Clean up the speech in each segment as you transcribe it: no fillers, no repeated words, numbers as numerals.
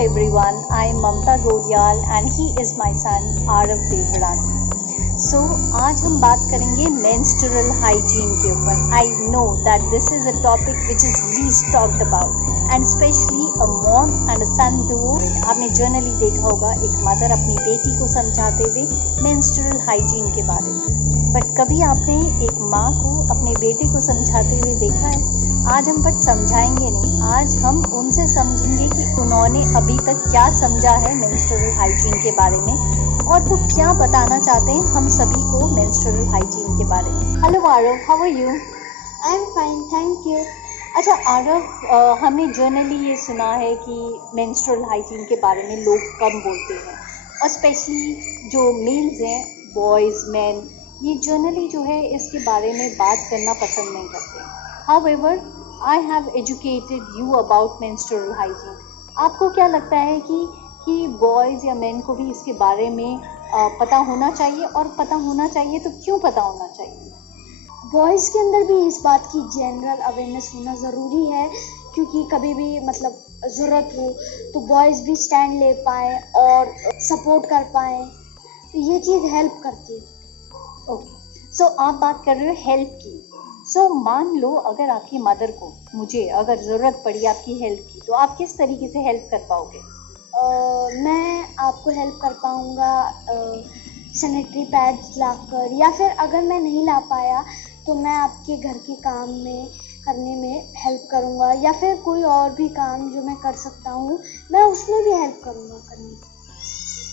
everyone, I am Mamta Godial and he is my son Arav Devradani. So आज हम बात करेंगे menstrual hygiene के ऊपर. I know that this is a topic which is least talked about and especially a mom and a son duo. आपने generally देखा होगा एक मदर अपनी बेटी को समझाते हुए menstrual hygiene के बारे में, बट कभी आपने एक माँ को अपने बेटे को समझाते हुए देखा है? आज हम बट समझाएंगे नहीं, आज हम उनसे समझेंगे कि उन्होंने अभी तक क्या समझा है मेंस्ट्रुअल हाइजीन के बारे में और वो क्या बताना चाहते हैं हम सभी को मेंस्ट्रुअल हाइजीन के बारे में. Hello Aarav, how are you? I am fine, thank you. अच्छा आरव, हमने जनरली ये सुना है कि मेंस्ट्रुअल हाइजीन के बारे में लोग कम बोलते हैं और स्पेशली जो मेल्स हैं, बॉयज़, मैन, ये जनरली जो है इसके बारे में बात करना पसंद नहीं करते. However, I have educated you about menstrual hygiene. आपको क्या लगता है कि बॉयज़ या मेन को भी इसके बारे में पता होना चाहिए, और पता होना चाहिए तो क्यों पता होना चाहिए? बॉयज़ के अंदर भी इस बात की जनरल अवेयरनेस होना ज़रूरी है, क्योंकि कभी भी ज़रूरत हो तो बॉयज़ भी स्टैंड ले पाएँ और सपोर्ट कर पाएँ, तो ये चीज़ हेल्प करती है. ओके, सो आप बात कर रहे हो हेल्प की. सो मान लो अगर आपकी मदर को, मुझे अगर ज़रूरत पड़ी आपकी हेल्प की, तो आप किस तरीके से हेल्प कर पाओगे? मैं आपको हेल्प कर पाऊँगा सैनिटरी पैड्स लाकर, या फिर अगर मैं नहीं ला पाया तो मैं आपके घर के काम में करने में हेल्प करूँगा, या फिर कोई और भी काम जो मैं कर सकता हूँ मैं उसमें भी हेल्प करूँगा करने.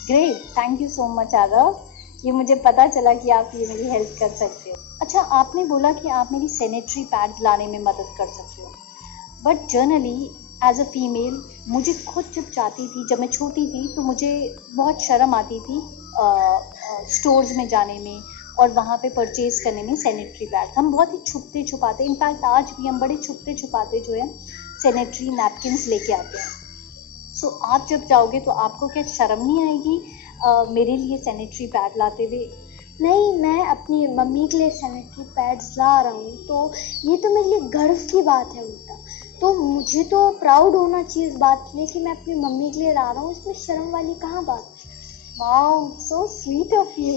Great, thank you so much Aarav, ये मुझे पता चला कि आप ये मेरी हेल्प कर सकते हो. अच्छा, आपने बोला कि आप मेरी सैनिटरी पैड्स लाने में मदद कर सकते हो, but generally as a female मुझे खुद जब चाहती थी, जब मैं छोटी थी तो मुझे बहुत शर्म आती थी स्टोर्स में जाने में और वहाँ पे परचेज़ करने में सैनिटरी पैड. हम बहुत ही छुपते छुपाते, इनफैक्ट आज भी हम बड़े छुपते छुपाते जो है सैनिटरी नैपकिन्स लेके आते हैं. सो आप जब जाओगे तो आपको क्या शर्म नहीं आएगी मेरे लिए सैनिटरी पैड लाते हुए? नहीं, मैं अपनी मम्मी के लिए सैनिटरी पैड्स ला रहा हूँ, तो ये तो मेरे लिए गर्व की बात है उल्टा. तो मुझे तो प्राउड होना चाहिए इस बात के लिए कि मैं अपनी मम्मी के लिए ला रहा हूँ, इसमें शर्म वाली कहाँ बात है. Wow, so sweet of you.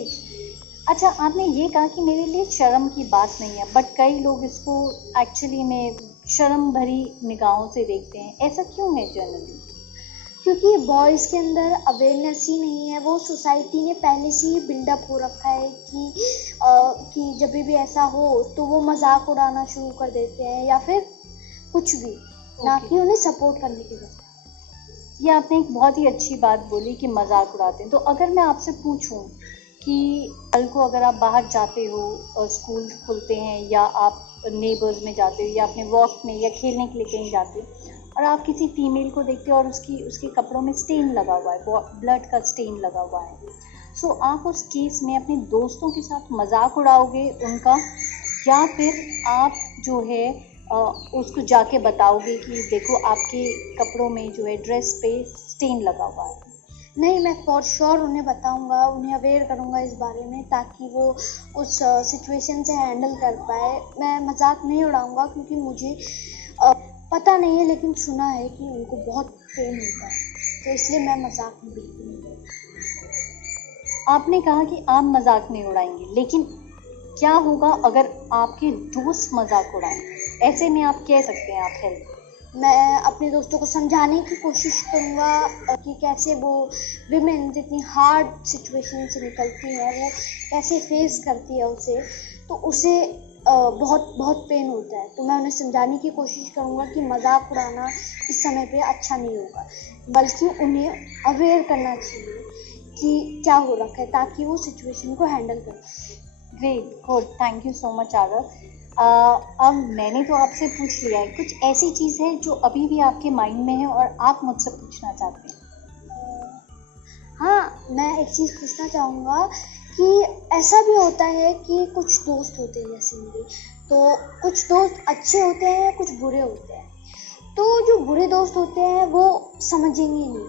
अच्छा, आपने ये कहा कि मेरे लिए शर्म की बात नहीं है, बट कई लोग इसको एक्चुअली में शर्म भरी निगाहों से देखते हैं. ऐसा क्यों है जनरली? क्योंकि बॉयज़ के अंदर अवेयरनेस ही नहीं है. वो सोसाइटी ने पहले से ही बिल्डअप हो रखा है कि जब भी ऐसा हो तो वो मजाक उड़ाना शुरू कर देते हैं, या फिर कुछ भी, ना कि उन्हें सपोर्ट करने की वजह. ये आपने एक बहुत ही अच्छी बात बोली कि मजाक उड़ाते हैं. तो अगर मैं आपसे पूछूं कि कल को अगर आप बाहर जाते हो और स्कूल खुलते हैं, या आप नेबर्स में जाते हो, या अपने वॉक में या खेलने के लिए कहीं जाते हो, और आप किसी फीमेल को देखते हो और उसके कपड़ों में स्टेन लगा हुआ है, ब्लड का स्टेन लगा हुआ है, सो आप उस केस में अपने दोस्तों के साथ मजाक उड़ाओगे उनका, या फिर आप जो है उसको जाके बताओगे कि देखो आपके कपड़ों में जो है ड्रेस पे स्टेन लगा हुआ है? नहीं, मैं फॉर श्योर उन्हें बताऊंगा, उन्हें अवेयर करूंगा इस बारे में, ताकि वो उस सिचुएशन से हैंडल कर पाए. मैं मजाक नहीं उड़ाऊंगा, क्योंकि मुझे पता नहीं है, लेकिन सुना है कि उनको बहुत पेन होता है, तो इसलिए मैं मजाक नहीं उड़ाऊंगा. आपने कहा कि आप मजाक नहीं उड़ाएंगे, लेकिन क्या होगा अगर आपके दोस्त मजाक उड़ाएं? ऐसे में आप कह सकते हैं आप हेल्प. मैं अपने दोस्तों को समझाने की कोशिश करूँगा कि कैसे वो विमेन जितनी हार्ड सिचुएशन से निकलती है, वो कैसे फेस करती है उसे, तो उसे बहुत बहुत पेन होता है. तो मैं उन्हें समझाने की कोशिश करूँगा कि मजाक उड़ाना इस समय पे अच्छा नहीं होगा, बल्कि उन्हें अवेयर करना चाहिए कि क्या हो रखा है, ताकि वो सिचुएशन को हैंडल कर. Great, good, thank you so much Aarav. अब मैंने तो आपसे पूछ लिया है, कुछ ऐसी चीज़ है जो अभी भी आपके माइंड में है और आप मुझसे पूछना चाहते हैं? हाँ, मैं एक चीज़ पूछना चाहूँगा कि ऐसा भी होता है कि कुछ दोस्त होते हैं जैसे मेरे, तो कुछ दोस्त अच्छे होते हैं, कुछ बुरे होते हैं. तो जो बुरे दोस्त होते हैं वो समझेंगे नहीं,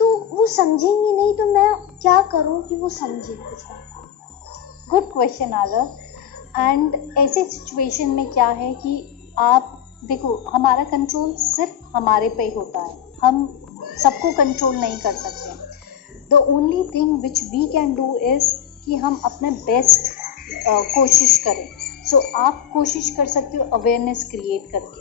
तो वो समझेंगे नहीं, तो मैं क्या करूँ कि वो समझे इस बात को. Good question Aarav. एंड ऐसे सिचुएशन में क्या है कि आप देखो, हमारा कंट्रोल सिर्फ हमारे पे होता है. हम सबको कंट्रोल नहीं कर सकते। The only thing which we can do is कि हम अपने बेस्ट कोशिश करें। सो आप कोशिश कर सकते हो अवेयरनेस क्रिएट करके,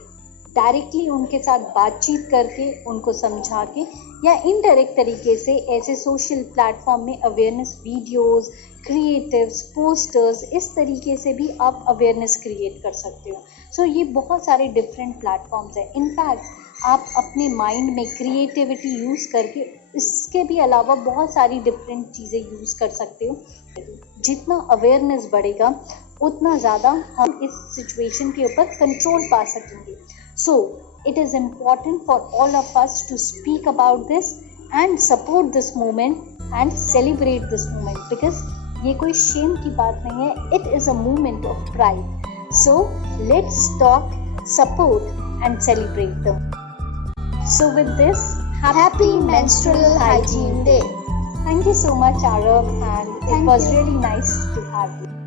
डायरेक्टली उनके साथ बातचीत करके, उनको समझा के, या इनडायरेक्ट तरीके से ऐसे सोशल प्लेटफॉर्म में अवेयरनेस वीडियोस, क्रिएटिव्स, पोस्टर्स, इस तरीके से भी आप अवेयरनेस क्रिएट कर सकते हो। सो ये बहुत सारे डिफरेंट प्लेटफॉर्म्स हैं। इनफैक्ट आप अपने माइंड में क्रिएटिविटी यूज़ करके इसके भी अलावा बहुत सारी डिफरेंट चीज़ें यूज़ कर सकते हो। जितना अवेयरनेस बढ़ेगा उतना ज़्यादा हम इस सिचुएशन के ऊपर कंट्रोल पा सकेंगे। So, it is important for all of us to speak about this and support this movement and celebrate this movement, because ये कोई shame की बात नहीं है, it is a movement of pride. So, let's talk, support and celebrate them. So with this, Happy Menstrual Hygiene Day. Thank you so much, Arav, and it was really nice to have you.